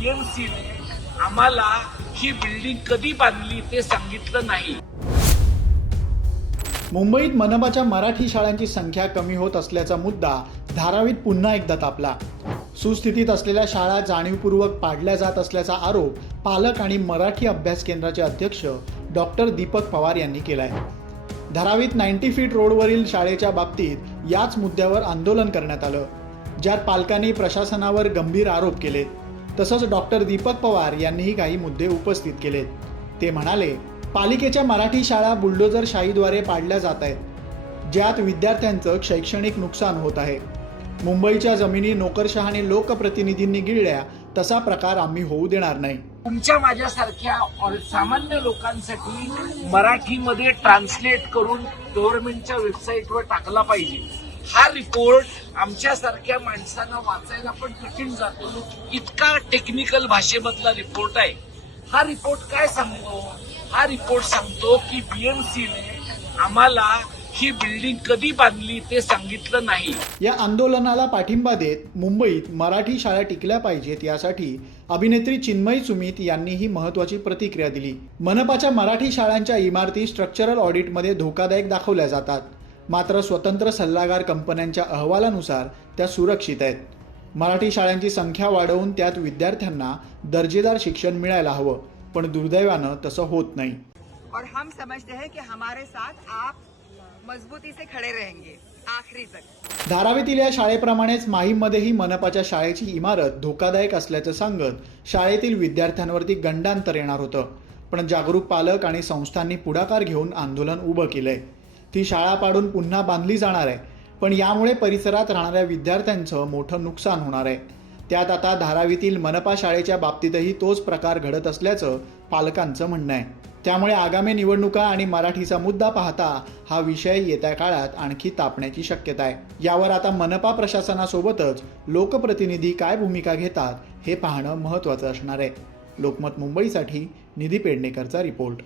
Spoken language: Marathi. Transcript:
बीएमसीने आम्हाला ही बिल्डिंग कधी बांधली ते सांगितलं नाही. मुंबईत मनपाच्या मराठी शाळांची संख्या कमी होत असल्याचा मुद्दा धारावीत पुन्हा एकदा तापला. सुस्थितीत असलेल्या शाळा जाणीवपूर्वक पाडल्या जात असल्याचा आरोप पालक आणि मराठी अभ्यास केंद्राचे अध्यक्ष डॉक्टर दीपक पवार यांनी केलाय. धारावीत नाईन्टी फीट रोडवरील शाळेच्या बाबतीत याच मुद्द्यावर आंदोलन करण्यात आलं ज्यात पालकांनी प्रशासनावर गंभीर आरोप केले. तसंच डॉक्टर दीपक पवार यांनीही काही मुद्दे उपस्थित केलेत. ते म्हणाले पालिकेच्या मराठी शाळा बुलडोजर शाहीद्वारे पाडल्या जात आहेत ज्यात विद्यार्थ्यांचं शैक्षणिक नुकसान होत आहे. मुंबईच्या जमिनी नोकरशहाने लोकप्रतिनिधींनी गिळल्या तसा प्रकार आम्ही होऊ देणार नाही. तुमच्या माझ्यासारख्या सामान्य लोकांसाठी मराठीमध्ये ट्रान्सलेट करून गव्हर्नमेंटच्या वेबसाईटवर टाकला पाहिजे. हा रिपोर्ट आमच्यासारख्या माणसांना वाचायला पण कठीण जातो. इतका टेक्निकल भाषेमधला रिपोर्ट आहे. हा रिपोर्ट काय सांगतो? हा रिपोर्ट सांगतो की बीएमसीने आम्हाला ही बिल्डिंग कधी बांधली ते सांगितलं नाही. या आंदोलनाला पाठिंबा देत मुंबईत मराठी शाळा टिकल्या पाहिजेत यासाठी अभिनेत्री चिन्मयी सुमित यांनी ही महत्वाची प्रतिक्रिया दिली. मनपाच्या मराठी शाळांच्या इमारती स्ट्रक्चरल ऑडिटमध्ये धोकादायक दाखवल्या जातात. मात्र स्वतंत्र सल्लागार कंपन्यांच्या अहवालानुसार त्या सुरक्षित आहेत. मराठी शाळांची संख्या वाढवून त्यात विद्यार्थ्यांना दर्जेदार शिक्षण मिळायला हवं पण दुर्दैवानं तसं होत नाही. और हम समझते हैं कि हमारे साथ आप मजबूती से खड़े रहेंगे आखिरी तक. धारावीतील या शाळेप्रमाणेच माहीममध्येही मनपाच्या शाळेची इमारत धोकादायक असल्याचं सांगत शाळेतील विद्यार्थ्यांवरती गंडांतर येणार होतं. पण जागरूक पालक आणि संस्थांनी पुढाकार घेऊन आंदोलन उभं केलंय. ती शाळा पाडून पुन्हा बांधली जाणार आहे. पण यामुळे परिसरात राहणाऱ्या विद्यार्थ्यांचं मोठं नुकसान होणार आहे. त्यात आता धारावीतील मनपा शाळेच्या बाबतीतही तोच प्रकार घडत असल्याचं पालकांचं म्हणणं आहे. त्यामुळे आगामी निवडणुका आणि मराठीचा मुद्दा पाहता हा विषय येत्या काळात आणखी तापण्याची शक्यता आहे. यावर आता मनपा प्रशासनासोबतच लोकप्रतिनिधी काय भूमिका घेतात हे पाहणं महत्त्वाचं असणार आहे. लोकमत मुंबईसाठी निधी पेडणेकरचा रिपोर्ट.